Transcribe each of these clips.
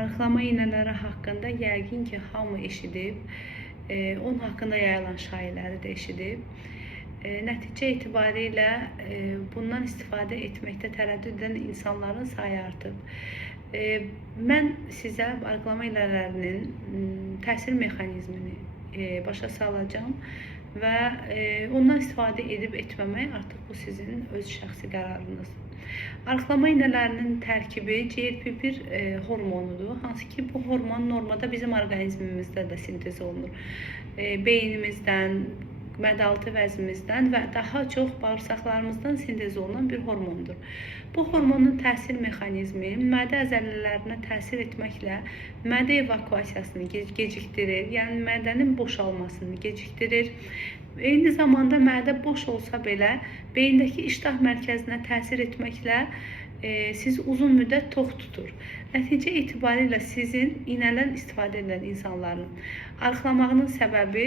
Arıqlama iynələri haqqında yəqin ki, hamı eşidib, onun haqqında yayılan şayiələri də eşidib. Nəticə etibarilə bundan istifadə etməkdə tərəddüd edən insanların sayı artıb. Mən sizə arıqlama iynələrinin təsir mexanizmini başa salacağım və ondan istifadə edib etməmək artıq bu sizin öz şəxsi qərarınızdır. Arıqlama iynələrinin tərkibi GLP-1 hormonudur. Hansı ki, bu hormon normada bizim orqanizmimizdə də sintez olunur. Beynimizdən, mədaltı vəzimizdən və daha çox bağırsaqlarımızdan sintez olunan bir hormondur. Bu hormonun təsir mexanizmi mədə əzələlərinə təsir etməklə mədə evakuasiyasını gecikdirir, yəni mədənin boşalmasını gecikdirir. Eyni zamanda mədə boş olsa belə beyindəki iştah mərkəzinə təsir etməklə sizi uzun müddət tox tutur. Nəticə etibarilə sizin iynədən istifadə edən insanların arıqlamağının səbəbi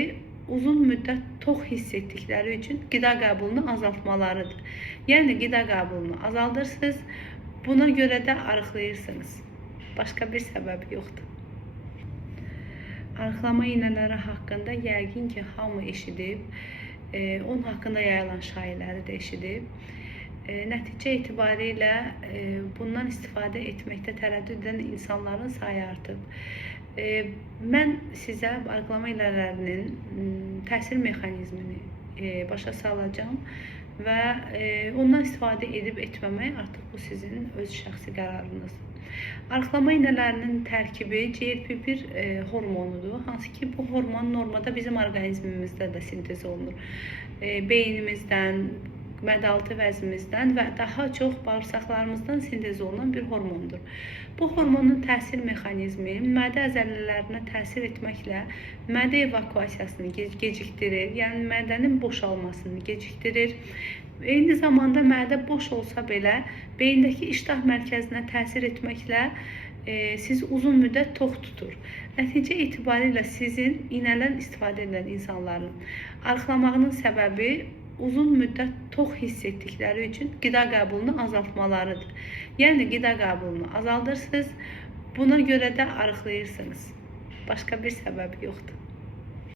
uzun müddət tox hiss etdikləri üçün qida qəbulunu azaltmalarıdır. Yəni qida qəbulunu azaldırsınız, buna görə də arıqlayırsınız. Başqa bir səbəb yoxdur. Arıqlama iynələri haqqında yəqin ki, hamı eşidib, onun haqqında yayılan şayiələri də eşidib. Nəticə etibarilə bundan istifadə etməkdə tərəddüd edən insanların sayı artıb. Mən sizə arıqlama iynələrinin təsir mexanizmini başa salacağım və ondan istifadə edib etməmək artıq bu sizin öz şəxsi qərarınızdır. Arıqlama iynələrinin tərkibi GLP-1 hormonudur. Hansı ki, bu hormon normada bizim orqanizmimizdə də sintez olunur. Beynimizdən, mədaltı vəzimizdən və daha çox bağırsaqlarımızdan sintez olunan bir hormondur. Bu hormonun təsir mexanizmi mədə əzələlərinə təsir etməklə mədə evakuasiyasını gecikdirir, yəni mədənin boşalmasını gecikdirir. Eyni zamanda mədə boş olsa belə beyindəki iştah mərkəzinə təsir etməklə sizi uzun müddət tox tutur. Nəticə etibarilə sizin iynədən istifadə edən insanların arıqlamağının səbəbi uzun müddət tox hiss etdikləri üçün qida qəbulunu azaltmalarıdır. Yəni qida qəbulunu azaldırsınız, buna görə də arıqlayırsınız. Başqa bir səbəb yoxdur.